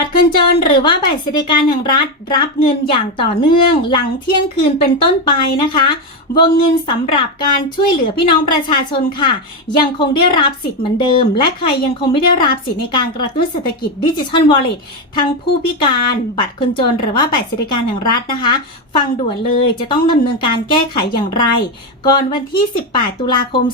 บัตรคนจนหรือว่าบัตรสวัสดิการแห่งรัฐ รับเงินอย่างต่อเนื่อง หลังเที่ยงคืนเป็นต้นไปนะคะ วงเงินสำหรับการช่วยเหลือพี่น้องประชาชนค่ะ ยังคงได้รับสิทธิ์เหมือนเดิม และใครยังคงไม่ได้รับสิทธิ์ในการกระตุ้นเศรษฐกิจดิจิทัลวอลเล็ตทั้งผู้พิการบัตรคนจน หรือว่าบัตรสวัสดิการแห่งรัฐนะคะ ฟังด่วนเลยจะต้องดำเนินการแก้ไขอย่างไร ก่อนวันที่ 18 ตุลาคม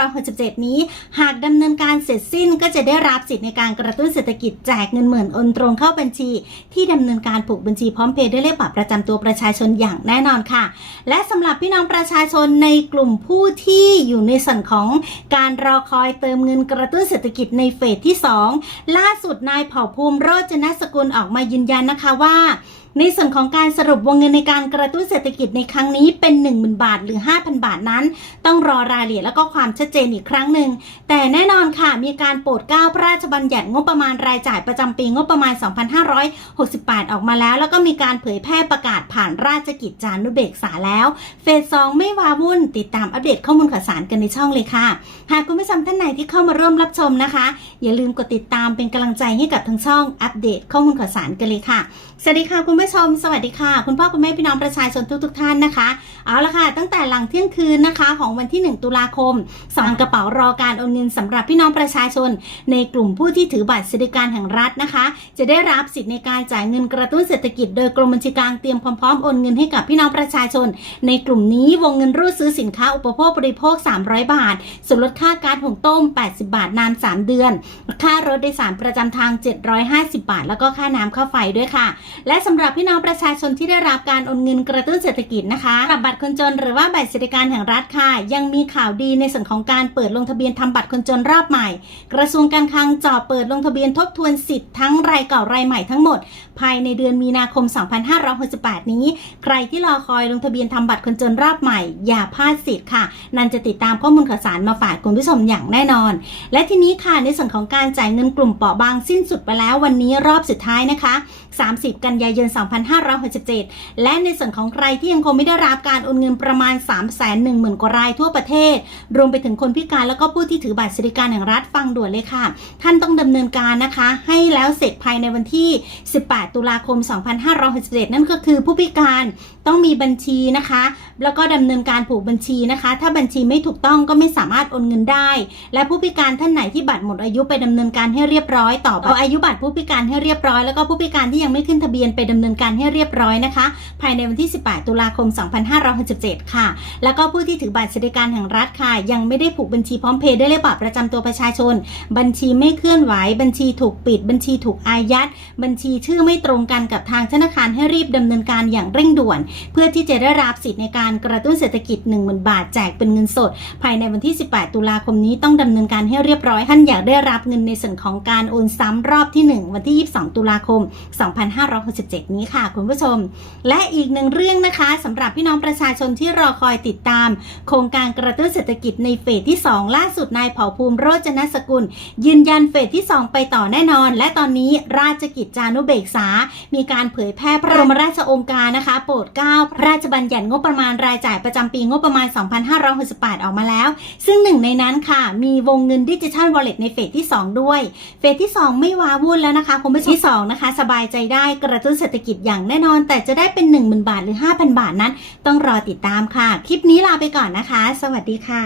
2567 นี้ หากดำเนินการเสร็จสิ้นก็จะได้รับสิทธิ์ในการกระตุ้นเศรษฐกิจแจกเงินหมื่นอนตรงเข้าบัญชี ที่ดำเนินการผูกบัญชีพร้อมเพย์ด้วยเลขบัตรประจำตัวประชาชนอย่างแน่นอนค่ะ และสำหรับพี่น้องประชาชนในกลุ่มผู้ที่อยู่ในส่วนของการรอคอยเติมเงินกระตุ้นเศรษฐกิจในเฟสที่ 2 ล่าสุดนายเผ่าภูมิโรจนสกุลออกมายืนยันนะคะว่าในส่วนของการสรุปวงเงินในการกระตุ้นเศรษฐกิจในครั้งนี้เป็น 10,000 บาทหรือ 5,000 บาทนั้น ต้องรอรายละเอียดแล้วก็ความชัดเจนอีกครั้งหนึ่ง แต่แน่นอนค่ะมีการโปรดเกล้าพระราชบัญญัติงบประมาณรายจ่ายประจำปีงบประมาณ 2568 ออกมาแล้ว แล้วก็มีการเผยแพร่ประกาศผ่านราชกิจจานุเบกษาแล้ว เฟส2ไม่วาวุ่น ติดตามอัปเดตข้อมูลข่าวสารกันในช่องเลยค่ะ หากคุณผู้ชมท่านไหนที่เข้ามาร่วมรับชมนะคะ อย่าลืมกดติดตามเป็นกำลังใจให้กับทั้งช่องอัปเดตข้อมูลข่าวสารกันเลยค่ะสวัสดีค่ะคุณผู้ชม สวัสดีค่ะ คุณพ่อ คุณแม่ พี่น้องประชาชนทุกๆทท่านนะคะ เอาละค่ะ ตั้งแต่หลังเที่ยงคืนนะคะ ของวันที่ 1 ตุลาคมสองกระเป๋ารอการโอนเงินสำหรับพี่น้องประชาชน ในกลุ่มผู้ที่ถือบัตรสวัสดิการแห่งรัฐนะคะ จะได้รับสิทธิ์ในการจ่ายเงินกระตุ้นเศรษฐกิจโดยกรมบัญชีกลางเตรียมความพร้อมโอนเงินให้กับพี่น้องประชาชน ในกลุ่มนี้วงเงินรูดซื้อสินค้าอุปโภคบริโภค 300 บาท ส่วนลดค่าการหุงต้ม 80 บาทนาน 3 เดือน ค่ารถโดยสารประจำทาง 750 บาท แล้วก็ค่าน้ำค่าไฟด้วยค่ะ และสำหรับพี่น้องประชาชนที่ได้รับการโอนเงินกระตุ้นเศรษฐกิจนะคะบัตรคนจนหรือว่าบัตรสวัสดิการแห่งรัฐค่ะ ยังมีข่าวดีในส่วนของการเปิดลงทะเบียนทำบัตรคนจนรอบใหม่ กระทรวงการคลังจ่อเปิดลงทะเบียนทบทวนสิทธิ์ทั้งรายเก่ารายใหม่ทั้งหมด ภายในเดือนมีนาคม 2568 นี้ ใครที่รอคอยลงทะเบียนทำบัตรคนจนรอบใหม่ อย่าพลาดสิทธิ์ค่ะ นันจะติดตามข้อมูลข่าวสารมาฝากคุณผู้ชมอย่างแน่นอน และทีนี้ค่ะในส่วนของการจ่ายเงินกลุ่มเปราะบางสิ้นสุดไปแล้ววันนี้รอบสุดท้ายนะคะ 30 กันยายน 2567 และในส่วนของใครที่ยังคงไม่ได้รับการนเงินประมาณ 3 1 0 0 0 0 กว่ารายทั่วประเทศ รวมไปถึงคนพิการแล้วก็ผู้ที่ถือบัตรสวัสดิการแห่งรัฐฟังด่วนเลยค่ะ ท่านต้องดำเนินการนะคะ ให้แล้วเสร็จภายในวันที่ 18 ตุลาคม 2567 นั่นก็คือผู้พิการต้องมีบัญชีนะคะ แล้วก็ดำเนินการผูกบัญชีนะคะ ถ้าบัญชีไม่ถูกต้องก็ไม่สามารถโอนเงินได้ และผู้พิการท่านไหนที่บัตรหมดอายุไปดำเนินการให้เรียบร้อยต่อเอาอายุบัตรผู้พิการให้เรียบร้อยแล้วก็ผู้พิการที่ยังไม่ขึ้นทะเบียนไปดำเนินการให้เรียบร้อยนะคะ ภายในวันที่ 18 ตุลาคม2567ค่ะ แล้วก็ผู้ที่ถือบัตรสวัสดิการแห่งรัฐค่ะ ยังไม่ได้ผูกบัญชีพร้อมเพย์ด้วยเลขบัตรประจำตัวประชาชน บัญชีไม่เคลื่อนไหว บัญชีถูกปิด บัญชีถูกอายัด บัญชีชื่อไม่ตรงกันกับทางธนาคารให้รีบดำเนินการอย่างเร่งด่วน เพื่อที่จะได้รับสิทธิ์ในการกระตุ้นเศรษฐกิจ10,000บาทแจกเป็นเงินสด ภายในวันที่ 18 ตุลาคมนี้ต้องดำเนินการให้เรียบร้อยท่านอยากได้รับเงินในส่วนของการโอนซ้ำรอบที่ 1 วันที่ 22 ตุลาคม 2567 นี้ค่ะ คุณผู้ชม และอีกหนึ่งเรื่องนะคะสำหรับพี่น้องประชาชาชนที่รอคอยติดตาม โครงการกระตุ้นเศรษฐกิจในเฟสที่ 2 ล่าสุดนายเผ่าภูมิโรจนสกุล ยืนยันเฟสที่ 2 ไปต่อแน่นอน และตอนนี้ราชกิจจานุเบกษา มีการเผยแพร่พระบรมราชองค์การนะคะโปรดเก้าพระราชบัญญัติงบประมาณรายจ่ายประจำปีงบประมาณ 2568 ออกมาแล้ว ซึ่งหนึ่งในนั้นค่ะมีวงเงินดิจิทัลวอลเล็ตในเฟสที่ 2 ด้วย เฟสที่ 2 ไม่ว้าวุ่นแล้วนะคะคุณผู้ชมที่ 2 นะคะ สบายใจได้กระตุ้นเศรษฐกิจอย่างแน่นอน แต่จะได้เป็น 10,000 บาทหรือ 5,000 บาทนั้นต้องรรอติดตามค่ะ คลิปนี้ลาไปก่อนนะคะ สวัสดีค่ะ